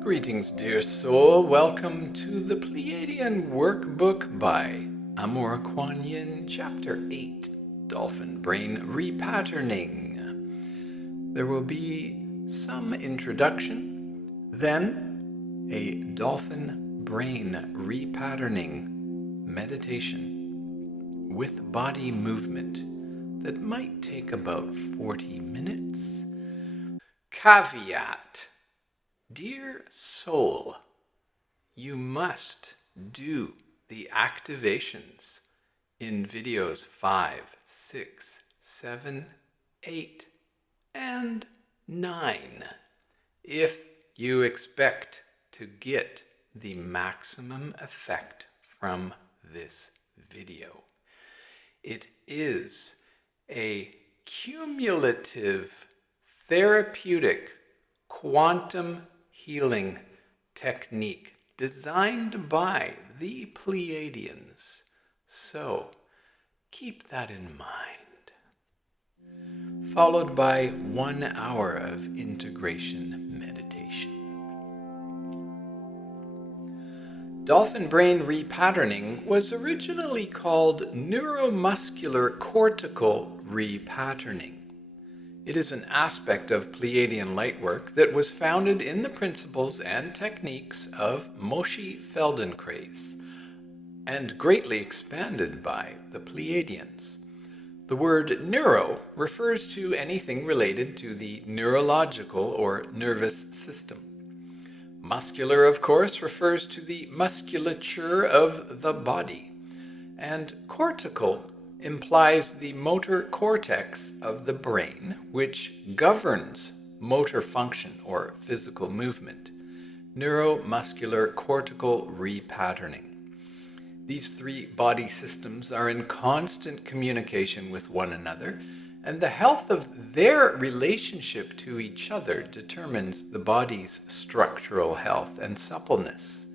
Greetings, dear soul. Welcome to the Pleiadian Workbook by Amor Kuan Yin, Chapter 8, Dolphin Brain Repatterning. There will be some introduction, then a dolphin brain repatterning meditation with body movement that might take about 40 minutes. Caveat. Dear soul, you must do the activations in videos 5, 6, 7, 8, and 9 if you expect to get the maximum effect from this video. It is a cumulative, therapeutic, quantum healing technique designed by the Pleiadians. So keep that in mind. Followed by 1 hour of integration meditation. Dolphin brain repatterning was originally called neuromuscular cortical repatterning. It is an aspect of Pleiadian lightwork that was founded in the principles and techniques of Moshe Feldenkrais and greatly expanded by the Pleiadians. The word neuro refers to anything related to the neurological or nervous system. Muscular, of course, refers to the musculature of the body, and cortical implies the motor cortex of the brain, which governs motor function or physical movement. Neuromuscular cortical repatterning. These three body systems are in constant communication with one another, and the health of their relationship to each other determines the body's structural health and suppleness.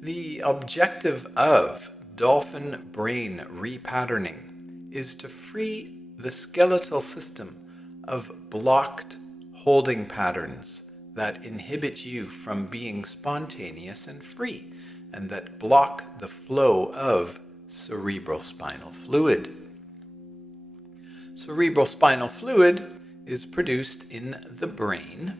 The objective of dolphin brain repatterning is to free the skeletal system of blocked holding patterns that inhibit you from being spontaneous and free, and that block the flow of cerebrospinal fluid. Cerebrospinal fluid is produced in the brain.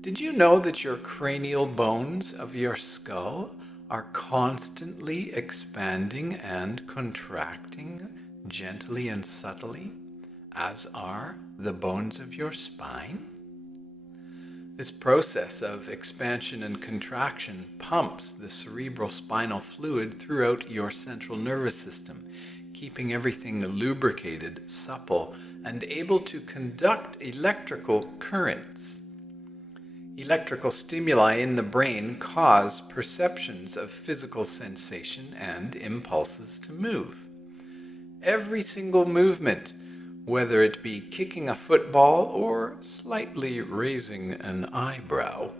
Did you know that your cranial bones of your skull are constantly expanding and contracting gently and subtly, as are the bones of your spine? This process of expansion and contraction pumps the cerebrospinal fluid throughout your central nervous system, keeping everything lubricated, supple, and able to conduct electrical currents. Electrical stimuli in the brain cause perceptions of physical sensation and impulses to move. Every single movement, whether it be kicking a football or slightly raising an eyebrow,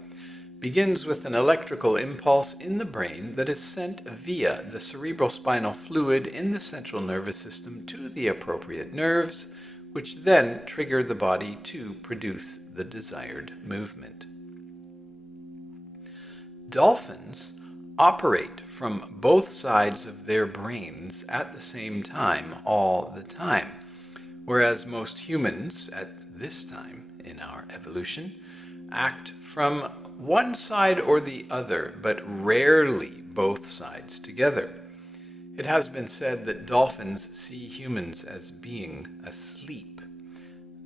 begins with an electrical impulse in the brain that is sent via the cerebrospinal fluid in the central nervous system to the appropriate nerves, which then trigger the body to produce the desired movement. Dolphins operate from both sides of their brains at the same time, all the time, whereas most humans, at this time in our evolution, act from one side or the other, but rarely both sides together. It has been said that dolphins see humans as being asleep.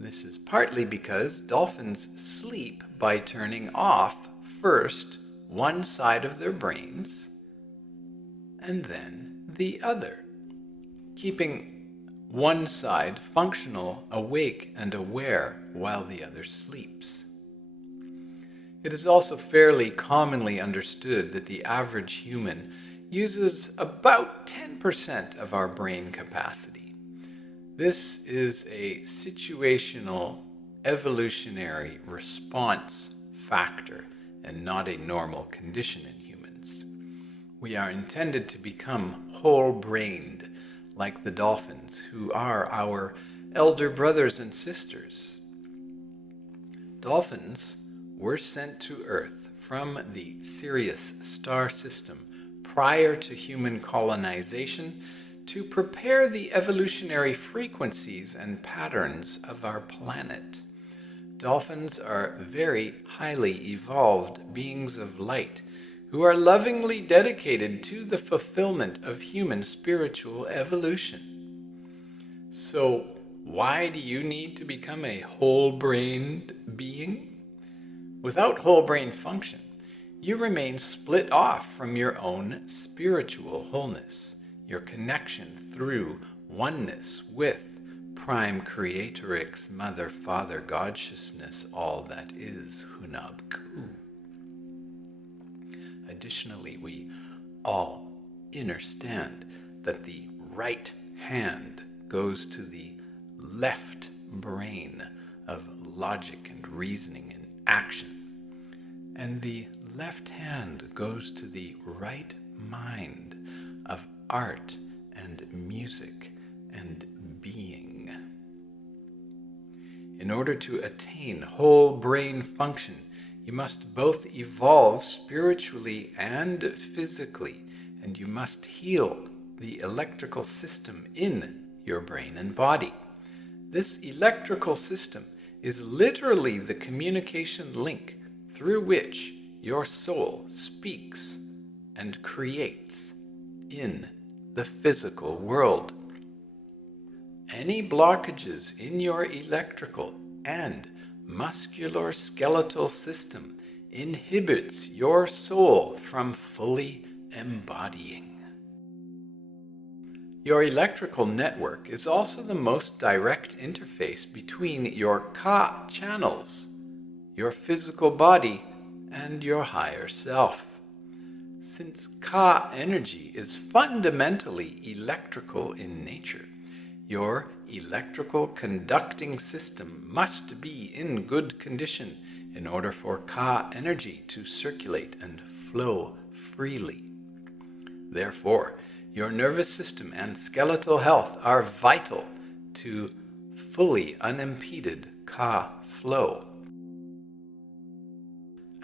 This is partly because dolphins sleep by turning off first one side of their brains and then the other, keeping one side functional, awake, and aware while the other sleeps. It is also fairly commonly understood that the average human uses about 10% of our brain capacity. This is a situational evolutionary response factor and not a normal condition in humans. We are intended to become whole-brained, like the dolphins, who are our elder brothers and sisters. Dolphins were sent to Earth from the Sirius star system prior to human colonization to prepare the evolutionary frequencies and patterns of our planet. Dolphins are very highly evolved beings of light who are lovingly dedicated to the fulfillment of human spiritual evolution. So, why do you need to become a whole-brained being? Without whole-brain function, you remain split off from your own spiritual wholeness, your connection through oneness with Prime Creatorix, Mother, Father, God-sciousness, all that is Hunab. Additionally, we all understand that the right hand goes to the left brain of logic and reasoning and action, and the left hand goes to the right mind of art and music and being. In order to attain whole brain function, you must both evolve spiritually and physically, and you must heal the electrical system in your brain and body. This electrical system is literally the communication link through which your soul speaks and creates in the physical world. Any blockages in your electrical and musculoskeletal system inhibits your soul from fully embodying. Your electrical network is also the most direct interface between your Ka channels, your physical body, and your higher self. Since Ka energy is fundamentally electrical in nature, your electrical conducting system must be in good condition in order for Ka energy to circulate and flow freely. Therefore, your nervous system and skeletal health are vital to fully unimpeded Ka flow.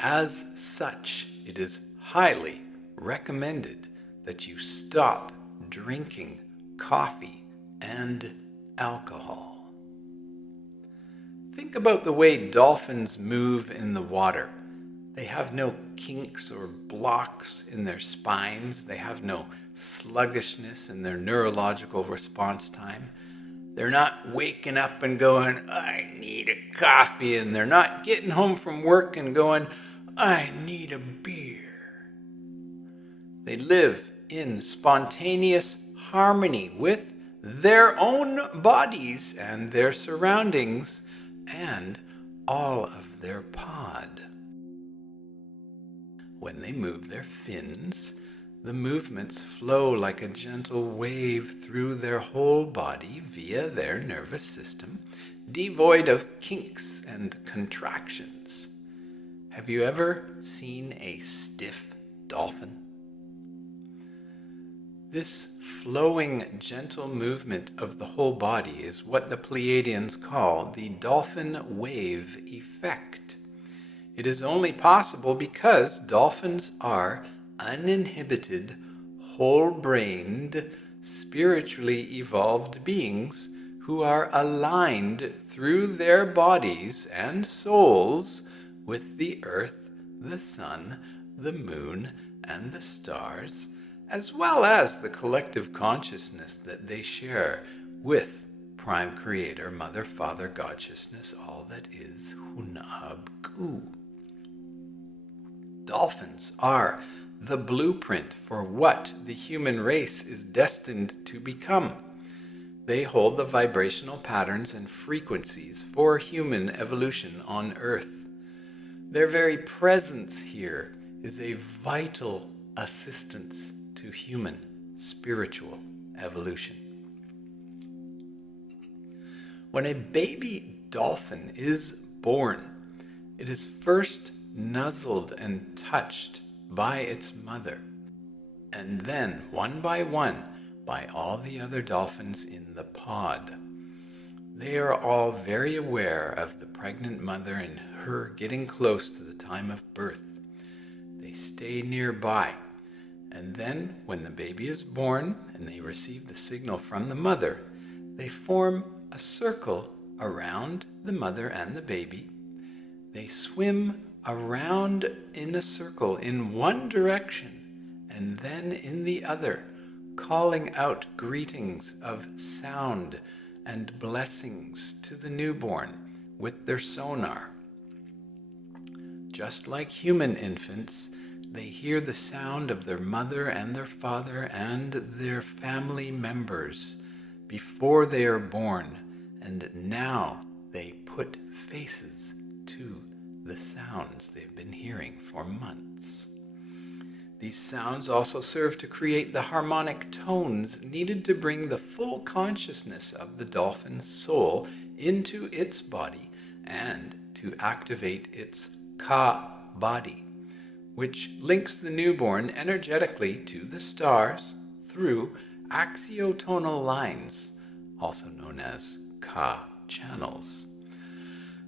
As such, it is highly recommended that you stop drinking coffee and alcohol. Think about the way dolphins move in the water. They have no kinks or blocks in their spines. They have no sluggishness in their neurological response time. They're not waking up and going, I need a coffee, and they're not getting home from work and going, I need a beer. They live in spontaneous harmony with their own bodies and their surroundings and all of their pod. When they move their fins, the movements flow like a gentle wave through their whole body via their nervous system, devoid of kinks and contractions. Have you ever seen a stiff dolphin? This flowing, gentle movement of the whole body is what the Pleiadians call the dolphin wave effect. It is only possible because dolphins are uninhibited, whole-brained, spiritually evolved beings who are aligned through their bodies and souls with the earth, the sun, the moon, and the stars, as well as the collective consciousness that they share with Prime Creator, Mother, Father, God-sciousness, all that is Hunab. Dolphins are the blueprint for what the human race is destined to become. They hold the vibrational patterns and frequencies for human evolution on Earth. Their very presence here is a vital assistance to human spiritual evolution. When a baby dolphin is born, it is first nuzzled and touched by its mother, and then, one by all the other dolphins in the pod. They are all very aware of the pregnant mother and her getting close to the time of birth. They stay nearby, and then when the baby is born and they receive the signal from the mother, they form a circle around the mother and the baby. They swim around in a circle in one direction and then in the other, calling out greetings of sound and blessings to the newborn with their sonar. Just like human infants, they hear the sound of their mother and their father and their family members before they are born, and now they put faces to the sounds they've been hearing for months. These sounds also serve to create the harmonic tones needed to bring the full consciousness of the dolphin's soul into its body and to activate its Ka body, which links the newborn energetically to the stars through axiotonal lines, also known as Ka channels.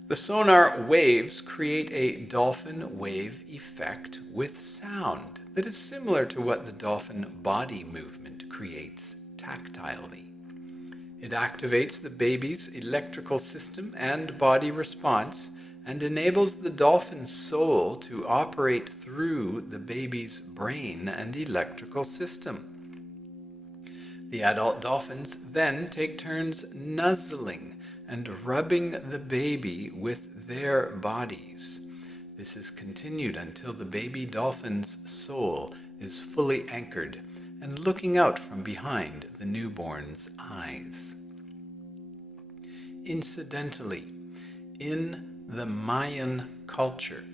The sonar waves create a dolphin wave effect with sound that is similar to what the dolphin body movement creates tactilely. It activates the baby's electrical system and body response and enables the dolphin's soul to operate through the baby's brain and electrical system. The adult dolphins then take turns nuzzling and rubbing the baby with their bodies. This is continued until the baby dolphin's soul is fully anchored and looking out from behind the newborn's eyes. Incidentally, in the Mayan culture,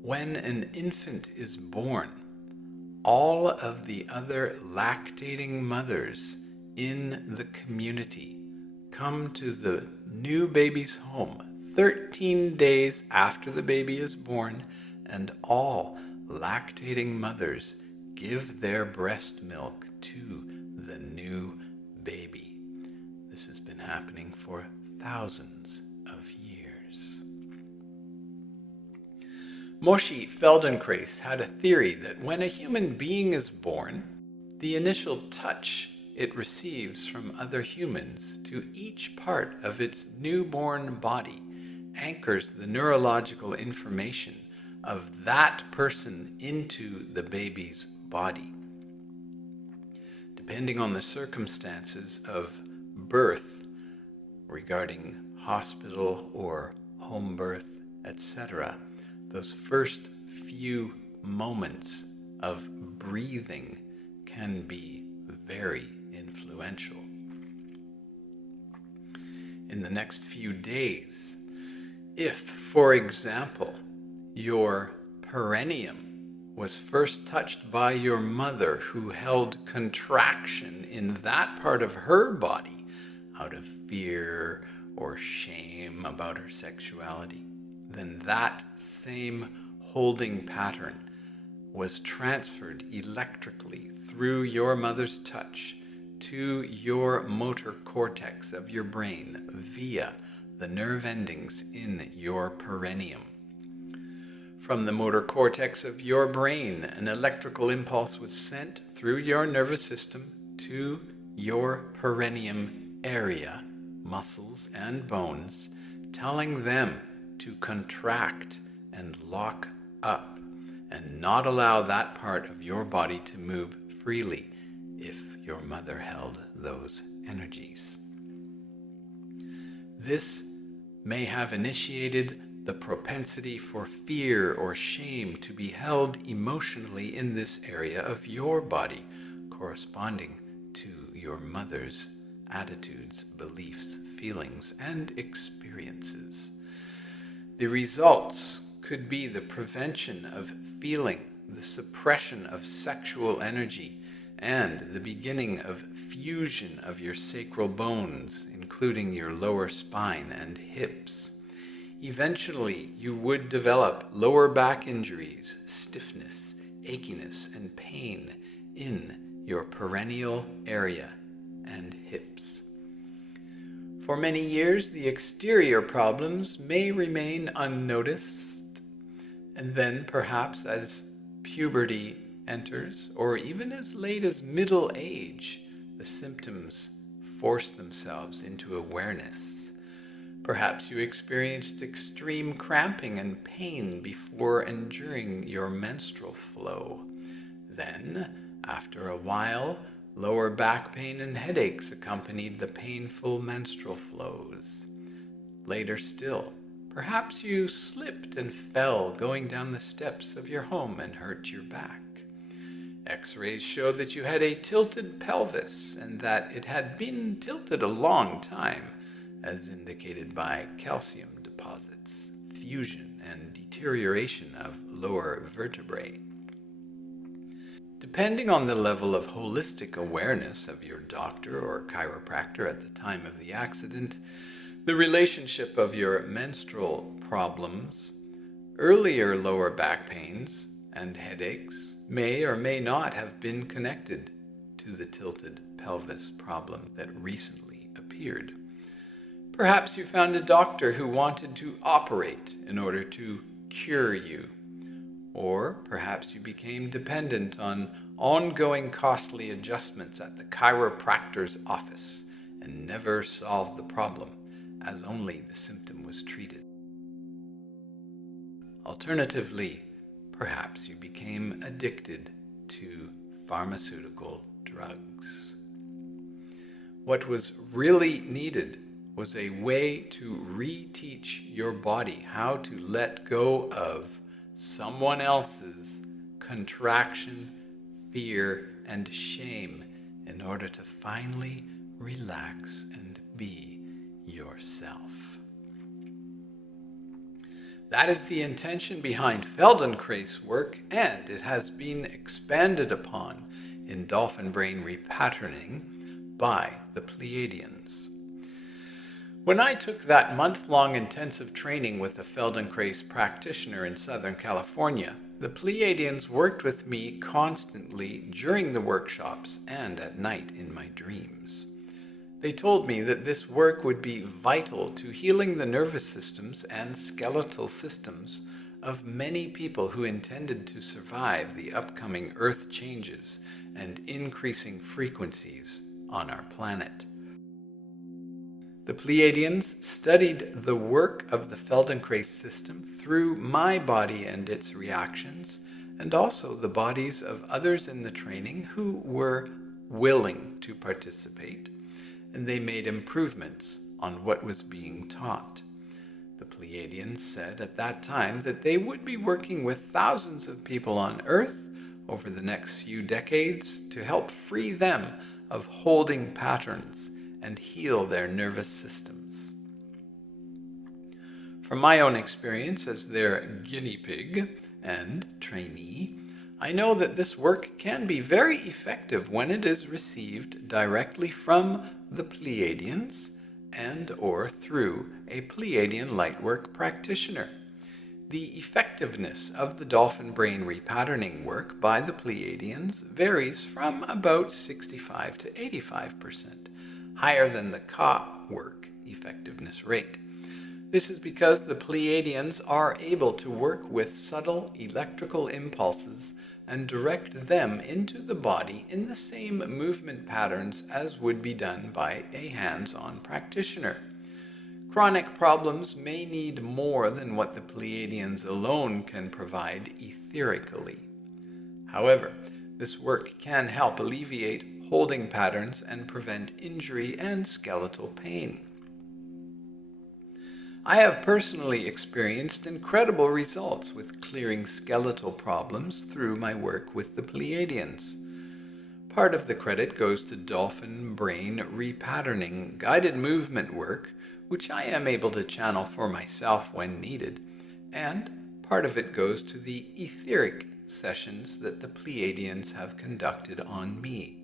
when an infant is born, all of the other lactating mothers in the community come to the new baby's home 13 days after the baby is born, and all lactating mothers give their breast milk to the new baby. This has been happening for thousands of years. Moshe Feldenkrais had a theory that when a human being is born, the initial touch it receives from other humans to each part of its newborn body anchors the neurological information of that person into the baby's body. Depending on the circumstances of birth, regarding hospital or home birth, etc., those first few moments of breathing can be very influential. In the next few days, if, for example, your perineum was first touched by your mother who held contraction in that part of her body out of fear or shame about her sexuality, then that same holding pattern was transferred electrically through your mother's touch to your motor cortex of your brain via the nerve endings in your perineum. From the motor cortex of your brain, an electrical impulse was sent through your nervous system to your perineum area, muscles and bones, telling them to contract and lock up and not allow that part of your body to move freely if your mother held those energies. This may have initiated the propensity for fear or shame to be held emotionally in this area of your body, corresponding to your mother's attitudes, beliefs, feelings, and experiences. The results could be the prevention of feeling, the suppression of sexual energy, and the beginning of fusion of your sacral bones, including your lower spine and hips. Eventually, you would develop lower back injuries, stiffness, achiness, and pain in your perennial area and hips. For many years, the exterior problems may remain unnoticed, and then perhaps as puberty enters, or even as late as middle age, the symptoms force themselves into awareness. Perhaps you experienced extreme cramping and pain before and during your menstrual flow. Then, after a while, lower back pain and headaches accompanied the painful menstrual flows. Later still, perhaps you slipped and fell going down the steps of your home and hurt your back. X-rays showed that you had a tilted pelvis and that it had been tilted a long time, as indicated by calcium deposits, fusion, and deterioration of lower vertebrae. Depending on the level of holistic awareness of your doctor or chiropractor at the time of the accident, the relationship of your menstrual problems, earlier lower back pains, and headaches may or may not have been connected to the tilted pelvis problem that recently appeared. Perhaps you found a doctor who wanted to operate in order to cure you. Or perhaps you became dependent on ongoing costly adjustments at the chiropractor's office and never solved the problem, as only the symptom was treated. Alternatively, perhaps you became addicted to pharmaceutical drugs. What was really needed was a way to reteach your body how to let go of someone else's contraction, fear, and shame in order to finally relax and be yourself. That is the intention behind Feldenkrais's work, and it has been expanded upon in Dolphin brain repatterning by the Pleiadians. When I took that month-long intensive training with a Feldenkrais practitioner in Southern California, the Pleiadians worked with me constantly during the workshops and at night in my dreams. They told me that this work would be vital to healing the nervous systems and skeletal systems of many people who intended to survive the upcoming Earth changes and increasing frequencies on our planet. The Pleiadians studied the work of the Feldenkrais system through my body and its reactions, and also the bodies of others in the training who were willing to participate, and they made improvements on what was being taught. The Pleiadians said at that time that they would be working with thousands of people on Earth over the next few decades to help free them of holding patterns and heal their nervous systems. From my own experience as their guinea pig and trainee, I know that this work can be very effective when it is received directly from the Pleiadians and or through a Pleiadian lightwork practitioner. The effectiveness of the dolphin brain repatterning work by the Pleiadians varies from about 65 to 85%. Higher than the Ka work effectiveness rate. This is because the Pleiadians are able to work with subtle electrical impulses and direct them into the body in the same movement patterns as would be done by a hands-on practitioner. Chronic problems may need more than what the Pleiadians alone can provide etherically. However, this work can help alleviate holding patterns and prevent injury and skeletal pain. I have personally experienced incredible results with clearing skeletal problems through my work with the Pleiadians. Part of the credit goes to dolphin brain repatterning guided movement work, which I am able to channel for myself when needed, and part of it goes to the etheric sessions that the Pleiadians have conducted on me.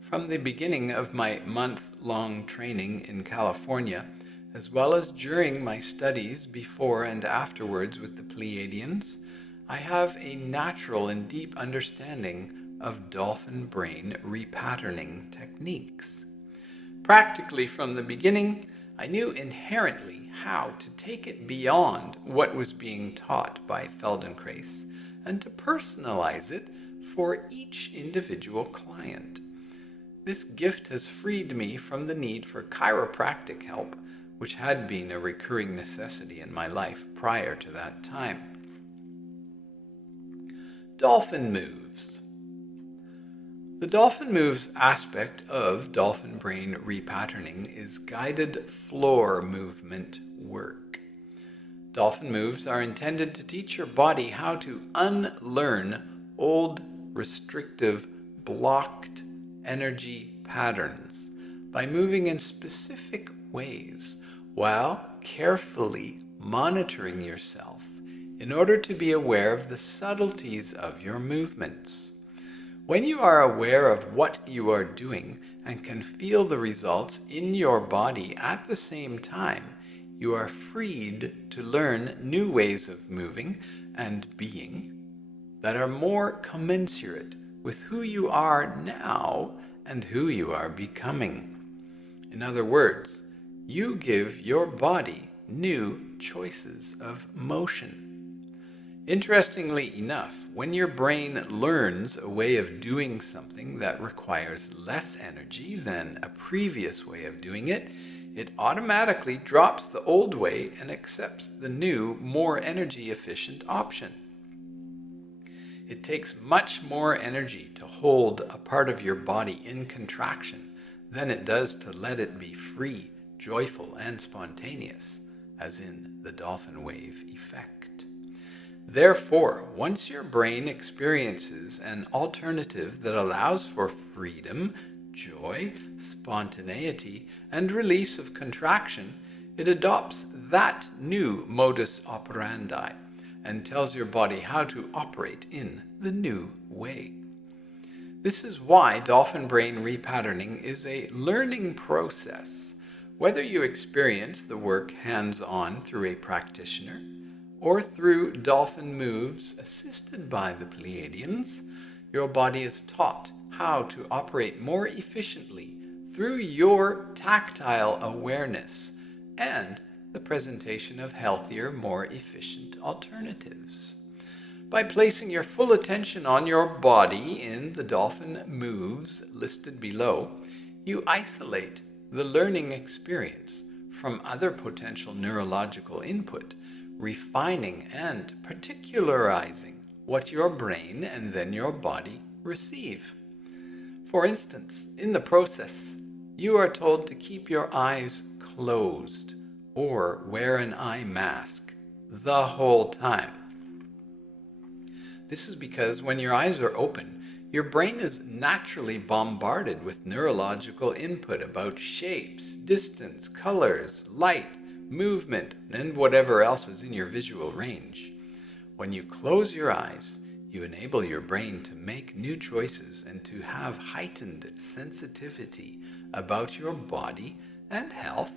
From the beginning of my month-long training in California, as well as during my studies before and afterwards with the Pleiadians, I have a natural and deep understanding of dolphin brain repatterning techniques. Practically from the beginning, I knew inherently how to take it beyond what was being taught by Feldenkrais and to personalize it for each individual client. This gift has freed me from the need for chiropractic help, which had been a recurring necessity in my life prior to that time. Dolphin moves. The dolphin moves aspect of dolphin brain repatterning is guided floor movement work. Dolphin moves are intended to teach your body how to unlearn old, restrictive, blocked energy patterns by moving in specific ways while carefully monitoring yourself in order to be aware of the subtleties of your movements. When you are aware of what you are doing and can feel the results in your body at the same time, you are freed to learn new ways of moving and being that are more commensurate with who you are now and who you are becoming. In other words, you give your body new choices of motion. Interestingly enough, when your brain learns a way of doing something that requires less energy than a previous way of doing it, it automatically drops the old way and accepts the new, more energy-efficient option. It takes much more energy to hold a part of your body in contraction than it does to let it be free, joyful, and spontaneous, as in the dolphin wave effect. Therefore, once your brain experiences an alternative that allows for freedom, joy, spontaneity, and release of contraction, it adopts that new modus operandi and tells your body how to operate in the new way. This is why dolphin brain repatterning is a learning process, whether you experience the work hands-on through a practitioner or through dolphin moves assisted by the Pleiadians. Your body is taught how to operate more efficiently through your tactile awareness and the presentation of healthier, more efficient alternatives. By placing your full attention on your body in the dolphin moves listed below, you isolate the learning experience from other potential neurological input, refining and particularizing what your brain and then your body receive. For instance, in the process, you are told to keep your eyes closed or wear an eye mask the whole time. This is because when your eyes are open, your brain is naturally bombarded with neurological input about shapes, distance, colors, light, movement, and whatever else is in your visual range. When you close your eyes, you enable your brain to make new choices and to have heightened sensitivity about your body and health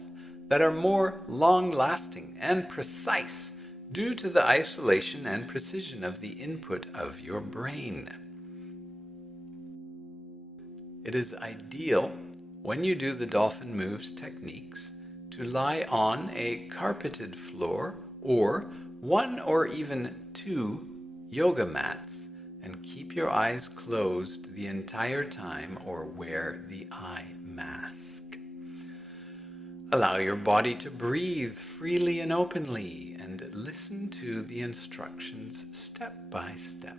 that are more long-lasting and precise due to the isolation and precision of the input of your brain. It is ideal when you do the dolphin moves techniques to lie on a carpeted floor or one or even two yoga mats and keep your eyes closed the entire time or wear the eye mask. Allow your body to breathe freely and openly and listen to the instructions step by step.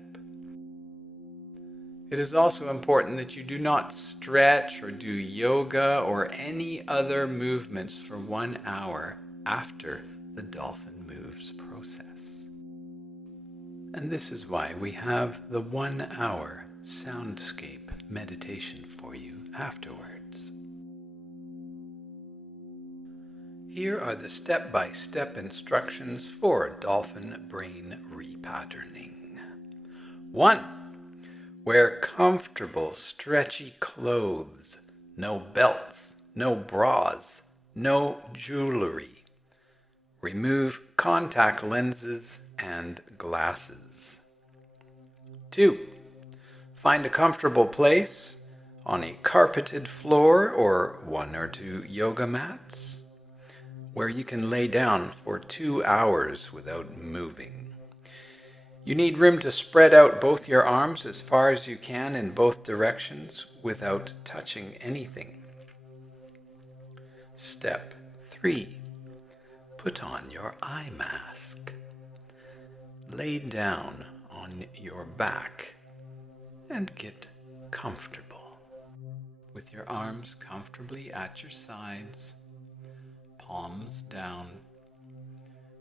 It is also important that you do not stretch or do yoga or any other movements for 1 hour after the dolphin moves process. And this is why we have the 1 hour soundscape meditation for you afterwards. Here are the step-by-step instructions for dolphin brain repatterning. 1. Wear comfortable, stretchy clothes. No belts, no bras, no jewelry. Remove contact lenses and glasses. 2. Find a comfortable place on a carpeted floor or 1 or 2 yoga mats where you can lay down for 2 hours without moving. You need room to spread out both your arms as far as you can in both directions without touching anything. Step 3. Put on your eye mask. Lay down on your back and get comfortable. With your arms comfortably at your sides, palms down,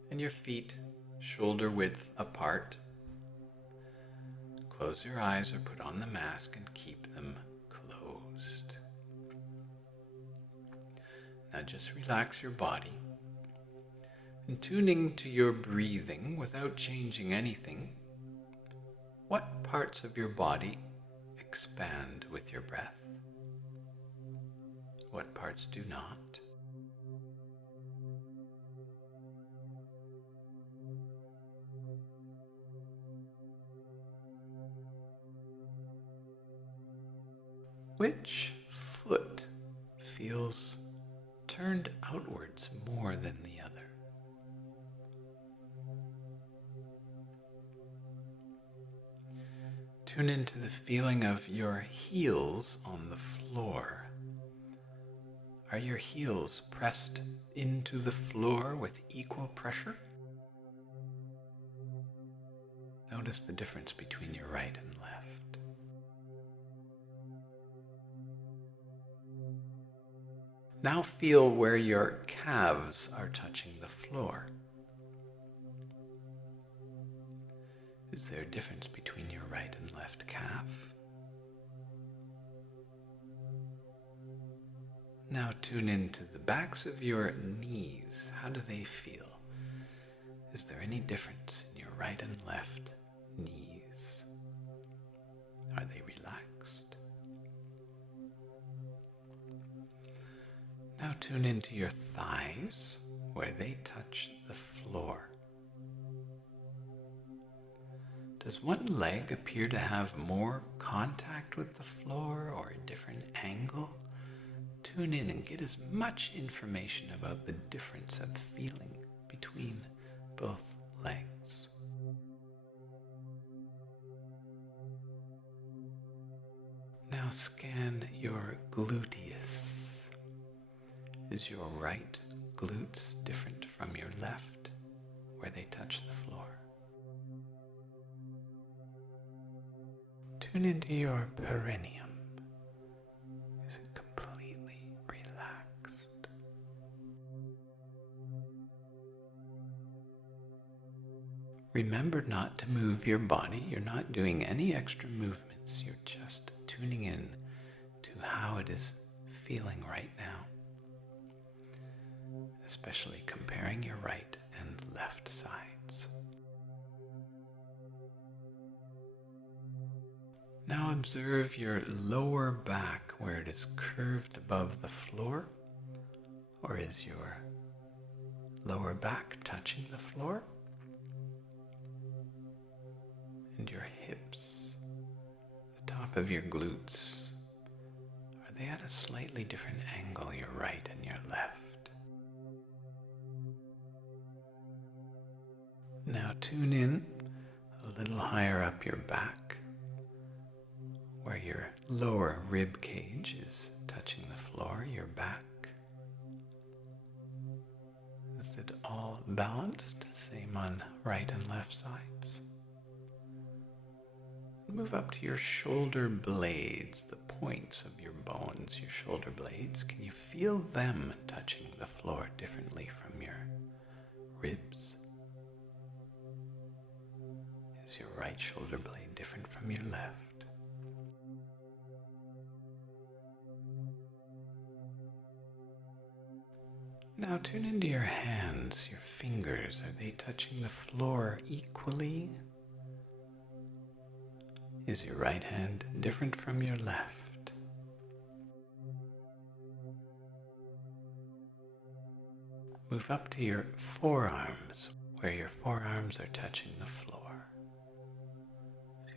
and your feet shoulder width apart. Close your eyes or put on the mask and keep them closed. Now just relax your body and tuning to your breathing without changing anything. What parts of your body expand with your breath? What parts do not? Which foot feels turned outwards more than the other? Tune into the feeling of your heels on the floor. Are your heels pressed into the floor with equal pressure? Notice the difference between your right and left. Now feel where your calves are touching the floor. Is there a difference between your right and left calf? Now tune into the backs of your knees. How do they feel? Is there any difference in your right and left knees? Are they relaxed? Now tune into your thighs where they touch the floor. Does one leg appear to have more contact with the floor or a different angle? Tune in and get as much information about the difference of feeling between both legs. Now scan your gluteus. Is your right glutes different from your left where they touch the floor? Tune into your perineum. Is it completely relaxed? Remember not to move your body. You're not doing any extra movements. You're just tuning in to how it is feeling right now, especially comparing your right and left sides. Now observe your lower back where it is curved above the floor, or is your lower back touching the floor? And your hips, the top of your glutes, are they at a slightly different angle, your right and your left? Now tune in a little higher up your back, where your lower rib cage is touching the floor, your back. Is it all balanced? Same on right and left sides. Move up to your shoulder blades, the points of your bones, your shoulder blades. Can you feel them touching the floor differently from your ribs? Is your right shoulder blade different from your left? Now tune into your hands, your fingers. Are they touching the floor equally? Is your right hand different from your left? Move up to your forearms, where your forearms are touching the floor.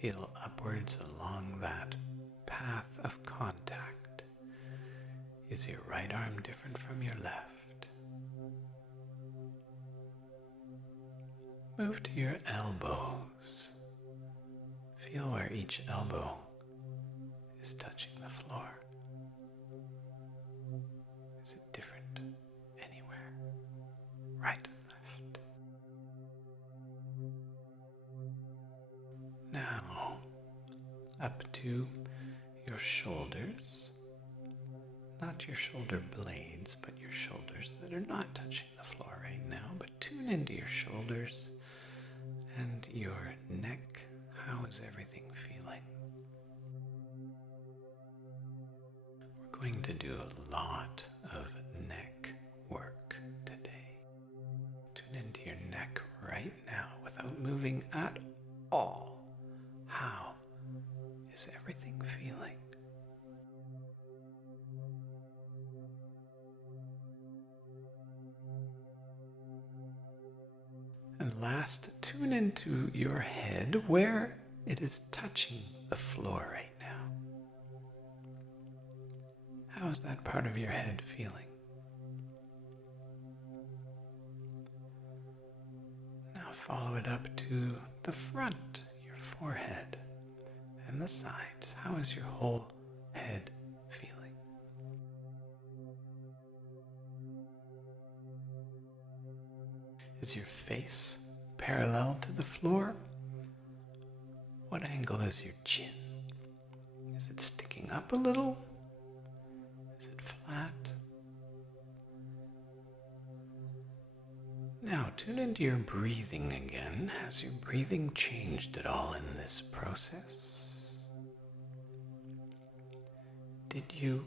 Feel upwards along that path of contact. Is your right arm different from your left? Move to your elbows. Feel where each elbow is touching the floor. Is it different anywhere? Right and left. Now, up to your shoulders. Not your shoulder blades, but your shoulders that are not touching the floor right now. But tune into your shoulders and your neck. How is everything feeling? We're going to do a lot of neck work today. Tune into your neck right now without moving at all. How is everything feeling? And last, tune into your head where it is touching the floor right now. How is that part of your head feeling? Now follow it up to the front, your forehead, and the sides. How is your whole head feeling? Is your face parallel to the floor? What angle is your chin? Is it sticking up a little? Is it flat? Now tune into your breathing again. Has your breathing changed at all in this process? Did you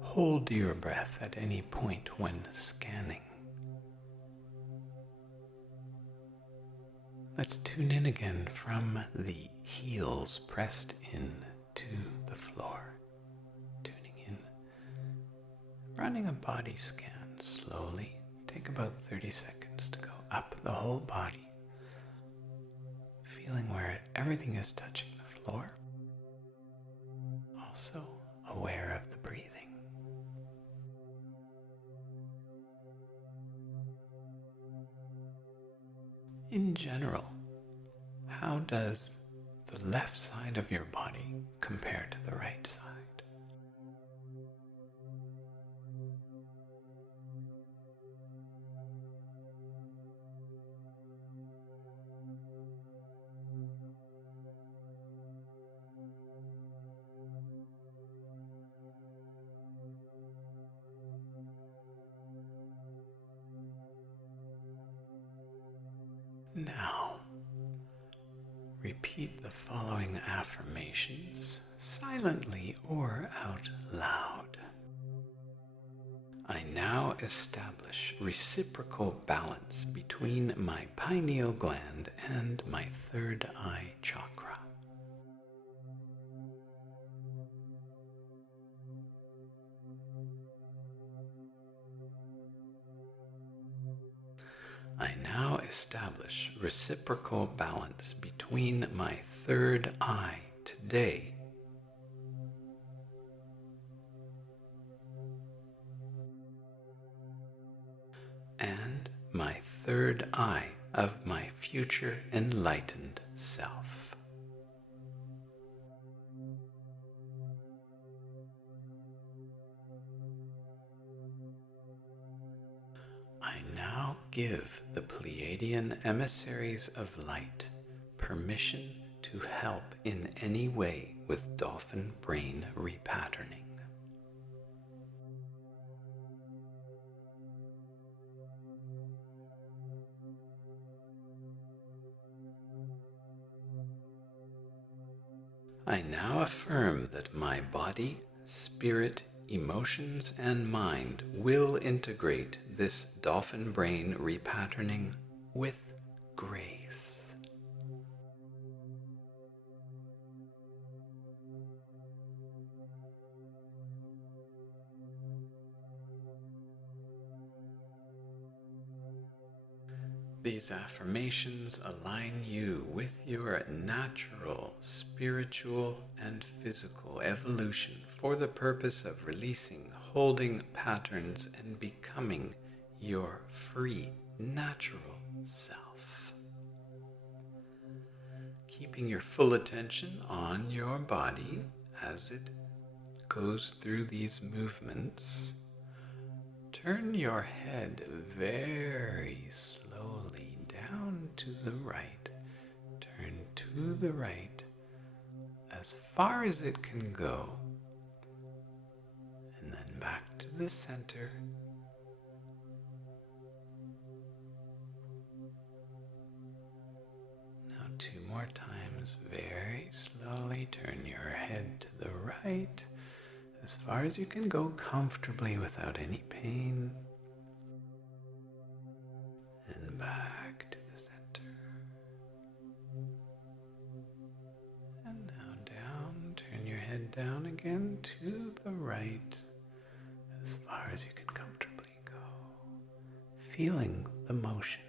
hold your breath at any point when scanning? Let's tune in again from the heels pressed in to the floor. Tuning in. Running a body scan slowly. Take about 30 seconds to go up the whole body. Feeling where everything is touching the floor. Also aware of the breathing. In general, how does the left side of your body compare to the right side? Now, repeat the following affirmations silently or out loud. I now establish reciprocal balance between my pineal gland and my third eye chakra. I now establish reciprocal balance between my third eye today and my third eye of my future enlightened self. I now give the Pleiadian emissaries of light permission to help in any way with dolphin brain repatterning. I now affirm that my body, spirit, emotions, and mind will integrate this dolphin brain repatterning with grace. These affirmations align you with your natural, spiritual, and physical evolution for the purpose of releasing holding patterns and becoming your free, natural self. Keeping your full attention on your body as it goes through these movements, turn your head very slowly down to the right. Turn to the right as far as it can go, and then back to the center. Now 2 more times, very slowly turn your head to the right as far as you can go comfortably without any pain, and back to the center. And now down, turn your head down again to the right as far as you can comfortably go, feeling the motion,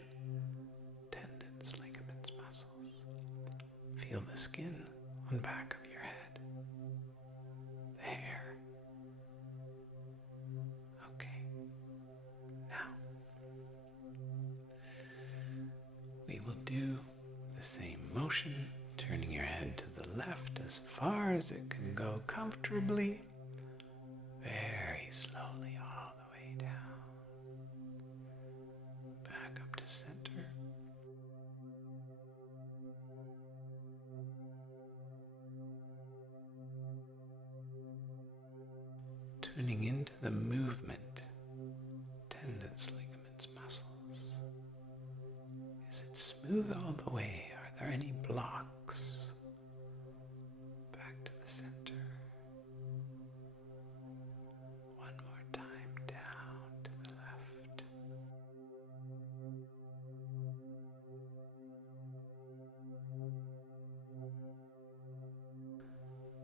tendons, ligaments, muscles. Feel the skin on back of your head, the hair. Okay, now we will do the same motion, turning your head to the left as far as it can go comfortably, very slowly all the way down, back up to center. Tuning into the movement, tendons, ligaments, muscles. Is it smooth all the way? Are there any blocks? Back to the center. One more time, down to the left.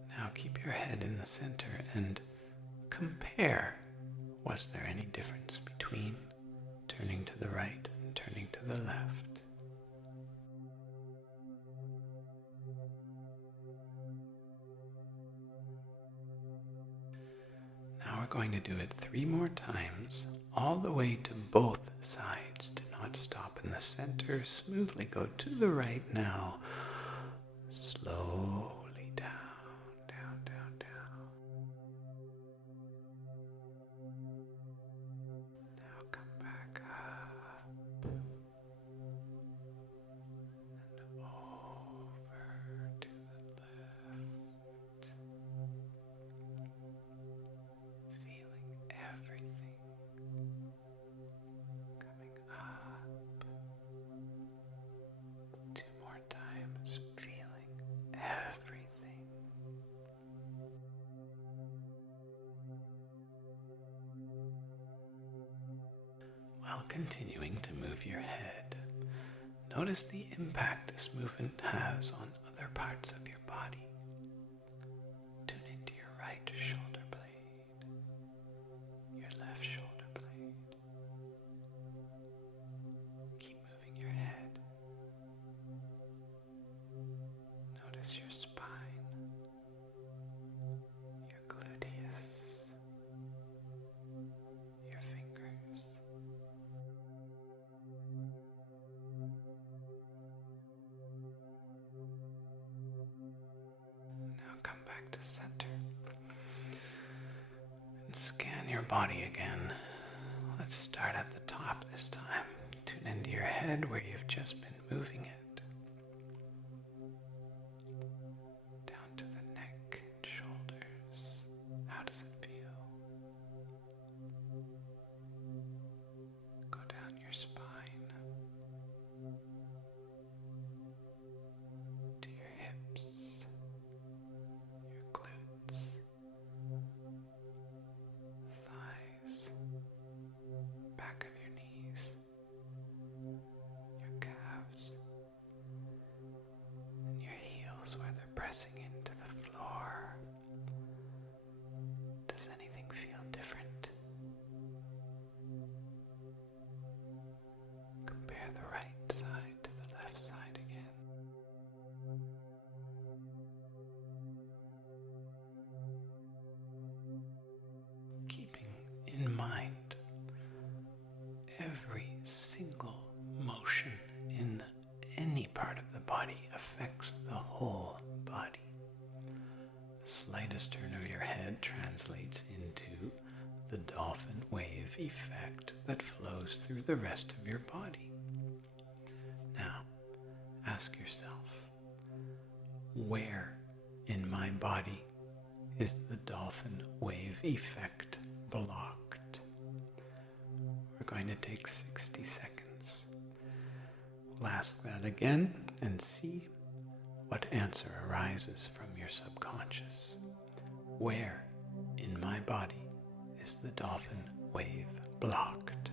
Now keep your head in the center and compare. Was there any difference between turning to the right and turning to the left? Now we're going to do it 3 more times, all the way to both sides. Do not stop in the center. Smoothly go to the right now. Slowly down, down, down, down. Now come back up and over to the left. Feeling everything coming up. 2 more times, feeling everything. While continuing to move your head, notice the impact this movement has on other parts of your body. Tune into your right shoulder blade, your left shoulder blade. Keep moving your head. Notice your spine, your gluteus, your fingers. Now come back to center and scan your body again. Let's start at the top this time. Tune into your head where you've just been moving it. Down to the neck and shoulders. How does it feel? Go down your spine to your hips, your glutes, thighs, back of your knees, your calves, whole body. The slightest turn of your head translates into the dolphin wave effect that flows through the rest of your body. Now, ask yourself, where in my body is the dolphin wave effect blocked? We're going to take 60 seconds. We'll ask that again and see what answer arises from your subconscious. Where in my body is the dolphin wave blocked?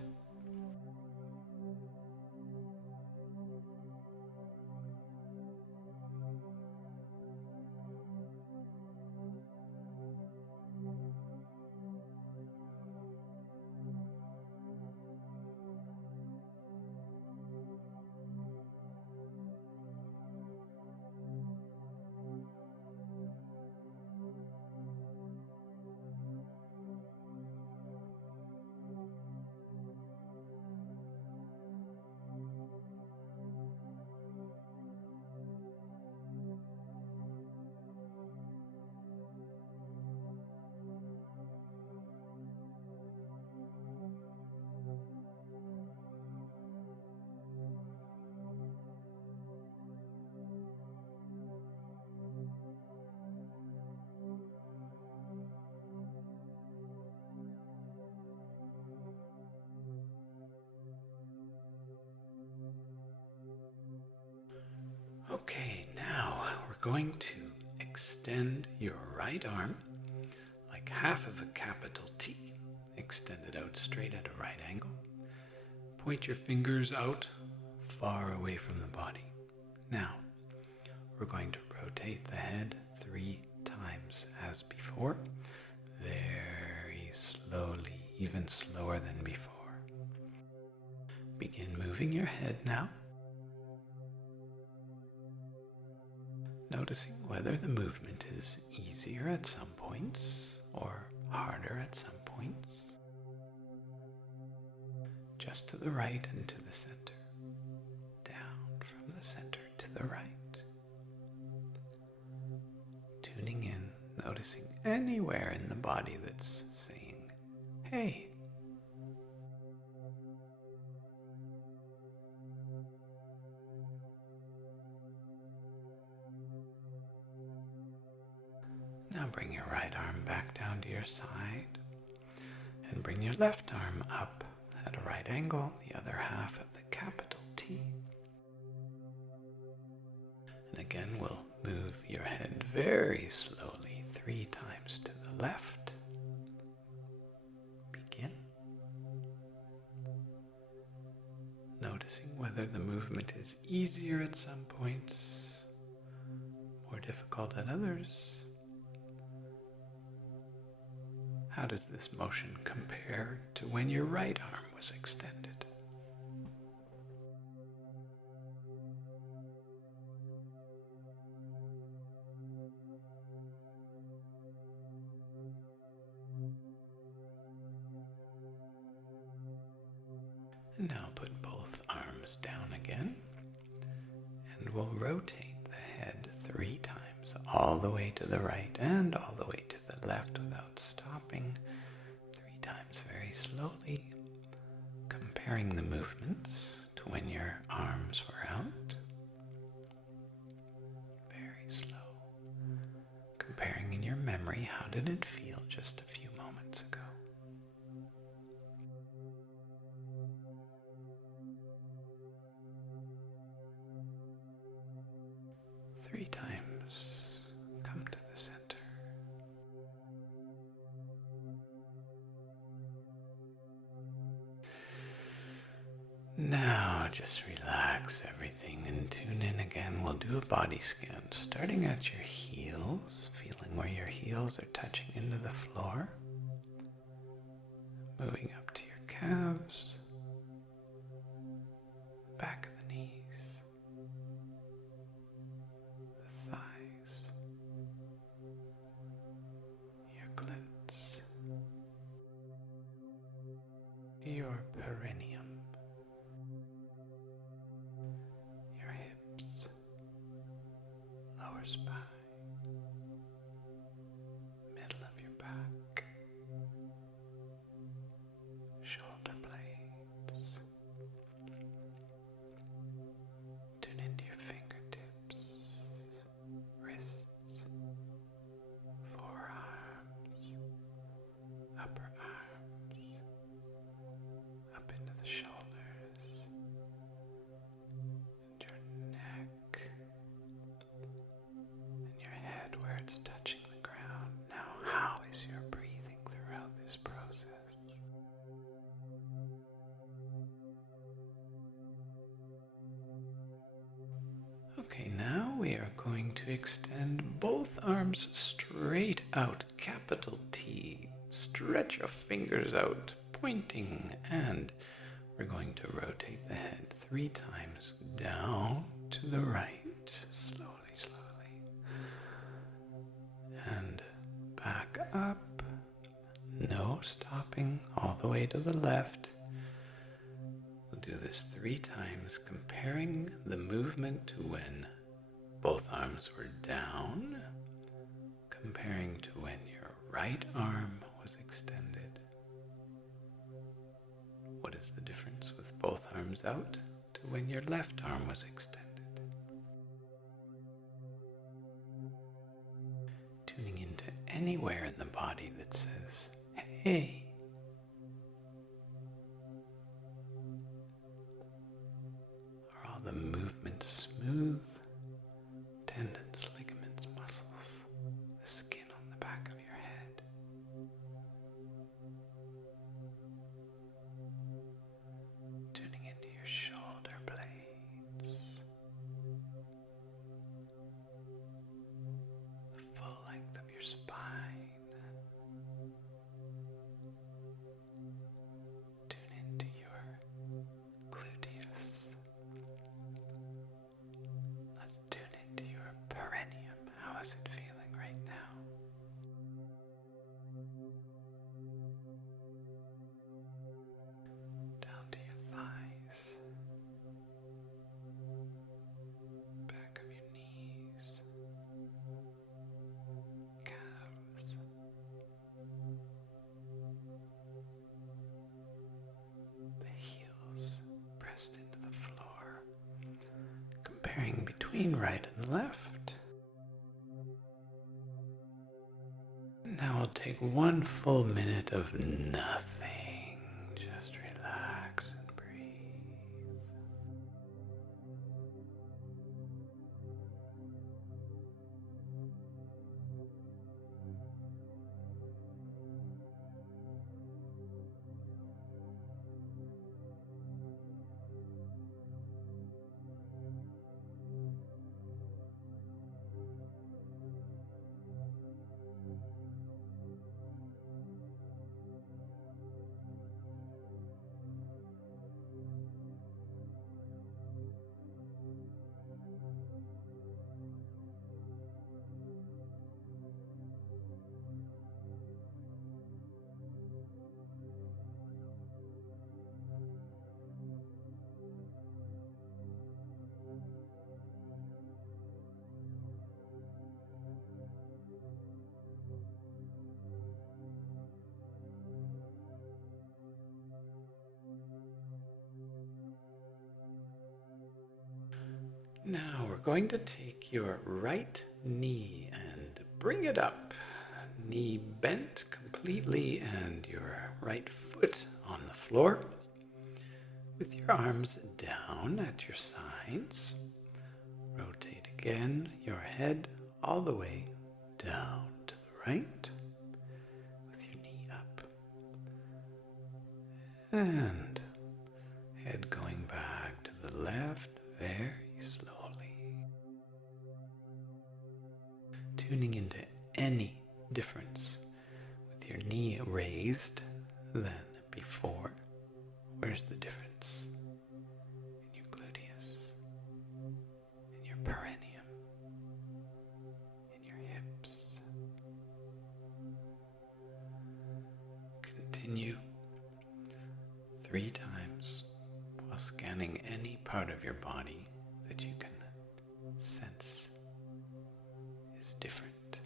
Okay, now we're going to extend your right arm like half of a capital T. Extend it out straight at a right angle. Point your fingers out far away from the body. Now, we're going to rotate the head 3 times as before, very slowly, even slower than before. Begin moving your head now. Noticing whether the movement is easier at some points or harder at some points. Just to the right and to the center. Down from the center to the right. Tuning in, noticing anywhere in the body that's saying, hey. Now bring your right arm back down to your side and bring your left arm up at a right angle, the other half at the capital T. And again, we'll move your head very slowly 3 times to the left. Begin. Noticing whether the movement is easier at some points, more difficult at others. How does this motion compare to when your right arm was extended? And now put both arms down again, and we'll rotate the head 3 times, all the way to the right and all the way to the left without stopping, 3 times very slowly, comparing the movements to when your arms were out. Very slow. Comparing in your memory, how did it feel just a few moments ago? Three times. Come to the center. Now just relax everything and tune in again. We'll do a body scan starting at your heels, feeling where your heels are touching into the floor. Moving up to your calves, back of the knees, the thighs, your glutes, your perineum, your hips, lower spine, middle of your back, shoulder blades. Tune into your fingertips, wrists, forearms, upper arms, up into the shoulders, and your neck, and your head where it's touching the ground. Now, how is your breathing throughout this process? Okay, now we are going to extend both arms straight out, capital T. Stretch your fingers out, pointing, and we're going to rotate the head 3 times down to the right, slowly, slowly, and back up, no stopping, all the way to the left. We'll do this 3 times, comparing the movement to when both arms were down, comparing to when your right arm was extended. What is the difference with both arms out to when your left arm was extended? Tuning into anywhere in the body that says, hey. Are all the movements smooth? Tendons, ligaments, muscles, the skin on the back of your head. Tuning into your shoulder blades, the full length of your spine. Tune into your gluteus. Let's tune into your perineum. How is it feeling right now? Down to your thighs, back of your knees, calves, the heels pressed into the floor, comparing between right and left. Now we'll take 1 full minute of nothing. Just relax and breathe. Now we're going to take your right knee and bring it up. Knee bent completely and your right foot on the floor. With your arms down at your sides. Rotate again your head all the way down to the right. With your knee up. And head going back to the left very slowly. Tuning into any difference with your knee raised than before. Where's the difference? In your gluteus, in your perineum, in your hips. Continue 3 times while scanning any part of your body that you can sense different.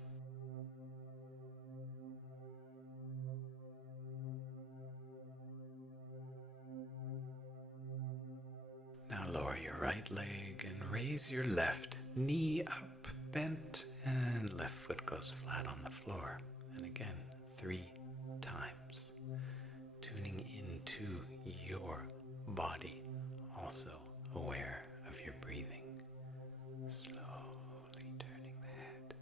Now lower your right leg and raise your left knee up, bent, and left foot goes flat on the floor. And again, 3 times. Tuning into your body, also aware of your breathing. Slowly turning the head.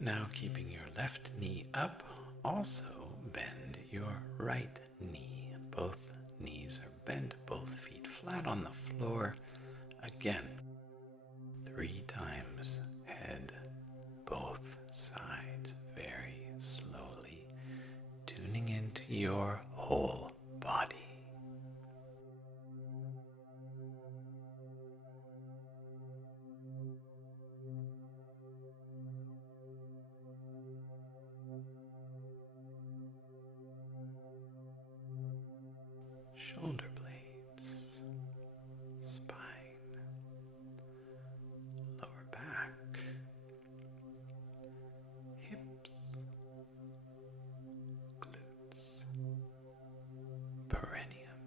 Now keeping your left knee up, also bend your right knee. Both knees are bent, both feet flat on the floor. Again, 3 times, head, both sides, very slowly, tuning into your whole body. Shoulder blades, spine, lower back, hips, glutes, perineum,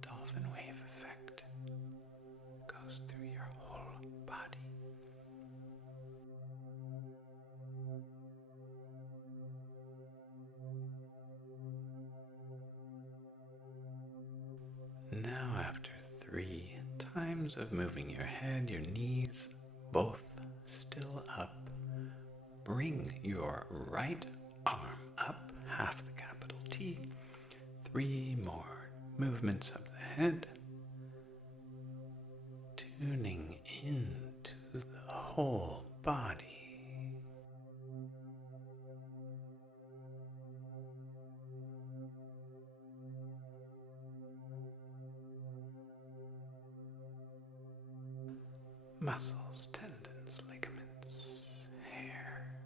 dolphin wave effect goes through your whole body. Now after 3 times of moving your head, your knees both still up, bring your right arm up, half the capital T. 3 more movements of the head, tuning into the whole body. Muscles, tendons, ligaments, hair,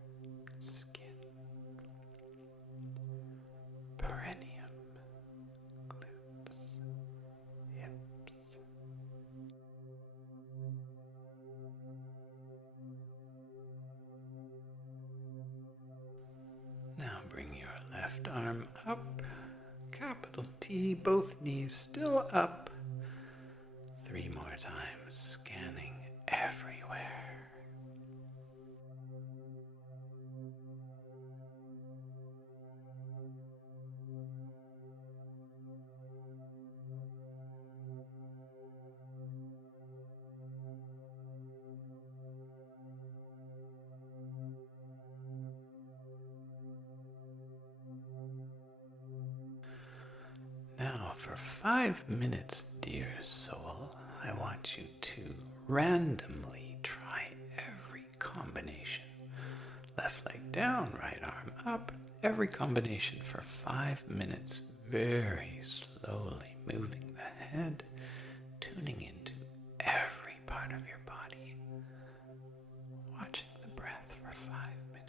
skin, perineum, glutes, hips. Now bring your left arm up, capital T, both knees still up. 3 more times, scanning everywhere. Now for 5 minutes, dear soul, I want you to randomly try every combination. Left leg down, right arm up, every combination for 5 minutes, very slowly moving the head, tuning into every part of your body, watching the breath for 5 minutes.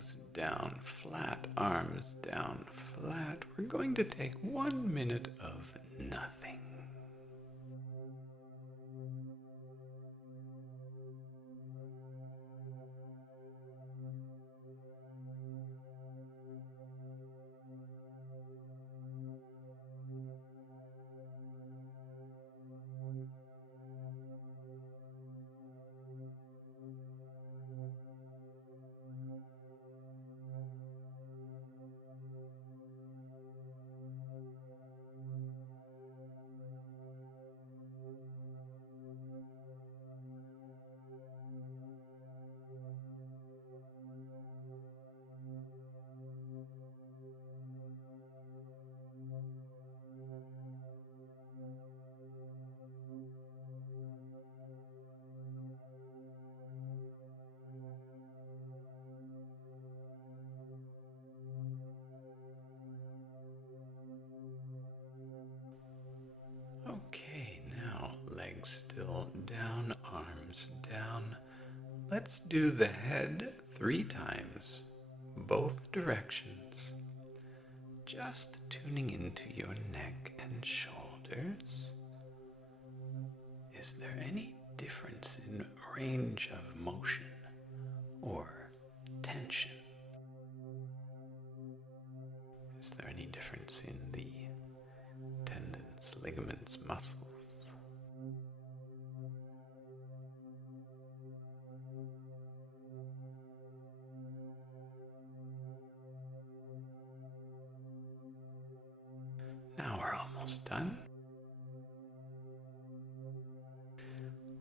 legs down flat, arms down flat. We're going to take 1 minute of nothing. Okay, now legs still down, arms down. Let's do the head 3 times, both directions. Just tuning into your neck and shoulders. Is there any difference in range of motion or tension? Is there any difference in the tendons, ligaments, muscles? Now we're almost done.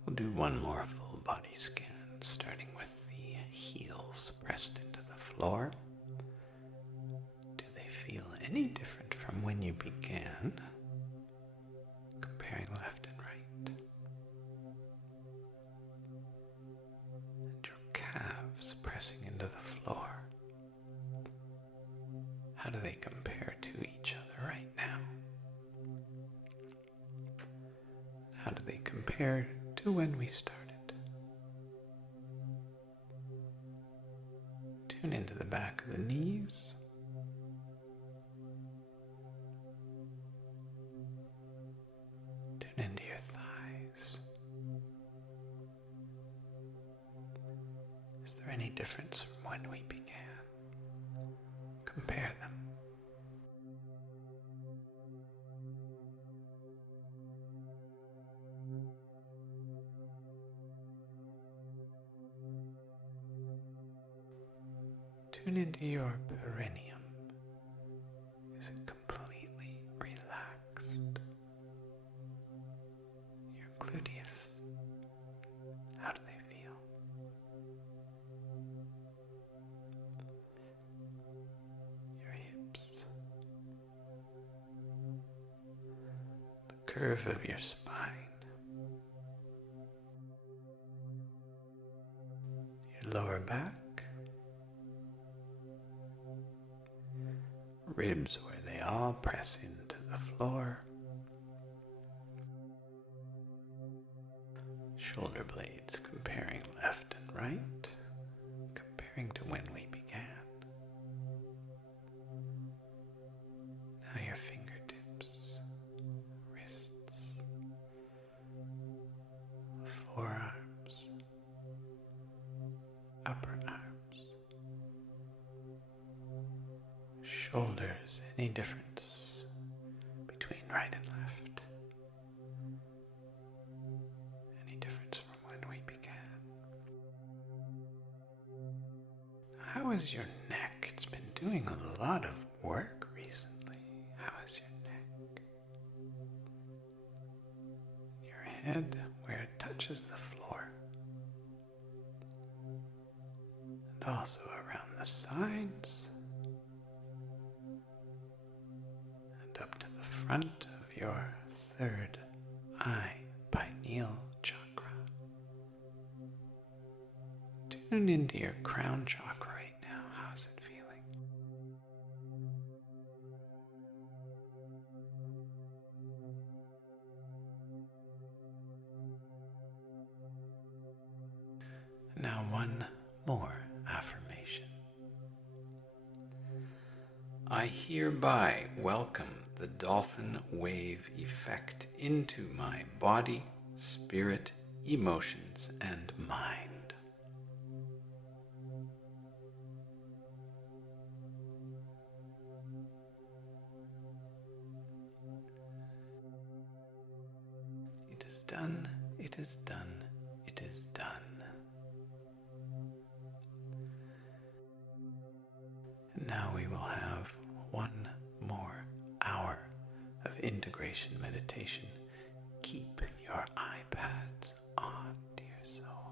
We'll do one more full body scan, starting with the heels pressed into the floor. Do they feel any different from when you began? Comparing left and right. And your calves pressing into the floor. How do they compare to each other right now? How do they compare to when we started? Tune into the back of the knees. Tune into your thighs. Is there any difference from when we began? Compare them. Tune into your perineum. Is it completely relaxed? Your gluteus, how do they feel? Your hips, the curve of your spine, your lower back, ribs where they all press into the floor, shoulder blades comparing left and right, comparing to when we began. Now your fingertips, wrists, forearms, upper arms, shoulders, any difference between right and left? Any difference from when we began? How is your neck? It's been doing a lot of work recently. How is your neck? Your head, where it touches the floor. And also around the sides. Up to the front of your third eye, pineal chakra. Tune into your crown chakra right now. How's it feeling? Now one more affirmation. I hereby welcome the dolphin wave effect into my body, spirit, emotions, and mind. It is done, it is done, it is done. And now we will have one more hour of integration meditation. Keep your iPads on, dear soul.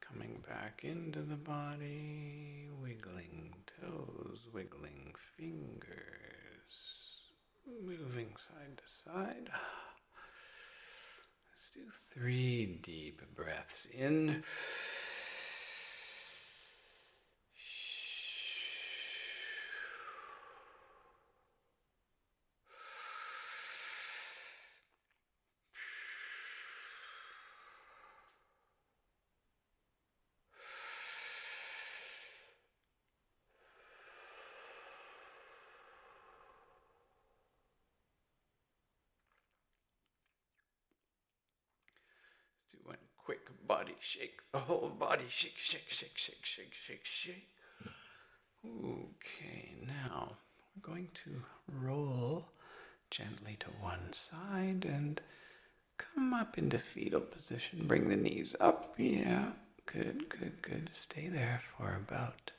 Coming back into the body, wiggling toes, wiggling fingers, moving side to side. Let's do 3 deep breaths in. Do one quick body shake. The whole body shake, shake, shake, shake, shake, shake, shake. Okay, now we're going to roll gently to one side and come up into fetal position. Bring the knees up. Yeah, good, good, good. Stay there for about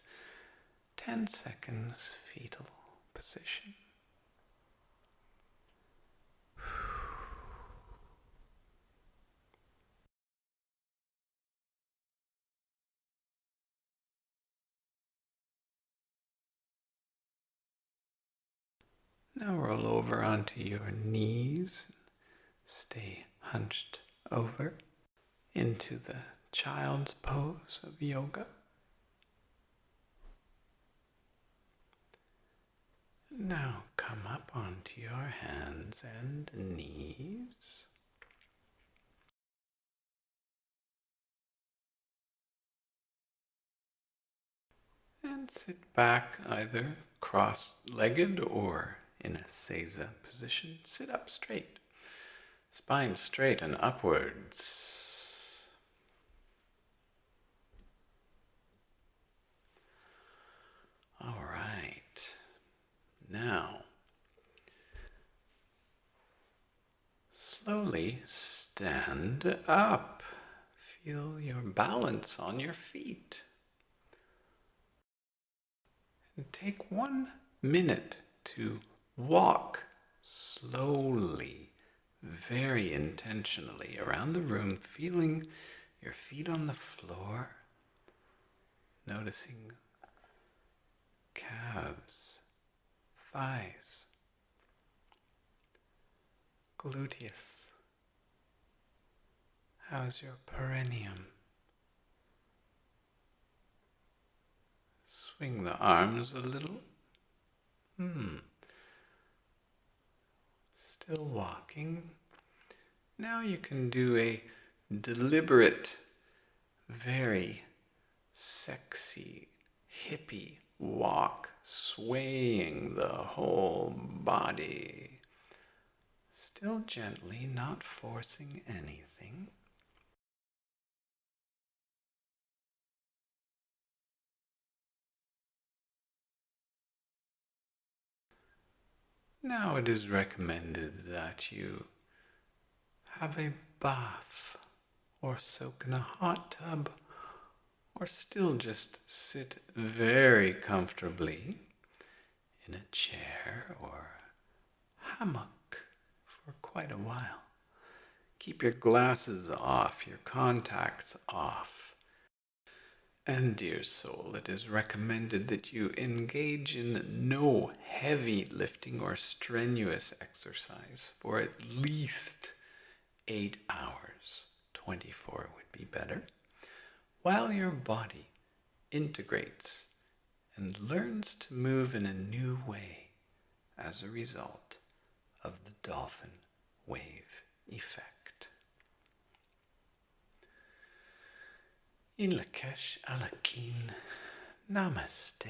10 seconds, fetal position. Now roll over onto your knees. Stay hunched over into the child's pose of yoga. Now come up onto your hands and knees. And sit back either cross-legged or in a seiza position. Sit up straight. Spine straight and upwards. All right. Now, slowly stand up. Feel your balance on your feet. And take 1 minute to walk slowly, very intentionally around the room, feeling your feet on the floor, noticing calves, thighs, gluteus. How's your perineum? Swing the arms a little. Still walking. Now you can do a deliberate, very sexy, hippie walk, swaying the whole body. Still gently, not forcing anything. Now it is recommended that you have a bath or soak in a hot tub or still just sit very comfortably in a chair or hammock for quite a while. Keep your glasses off, your contacts off. And dear soul, it is recommended that you engage in no heavy lifting or strenuous exercise for at least 8 hours. 24 would be better. While your body integrates and learns to move in a new way as a result of the dolphin wave effect. In Lak'esh Alakin, Namaste.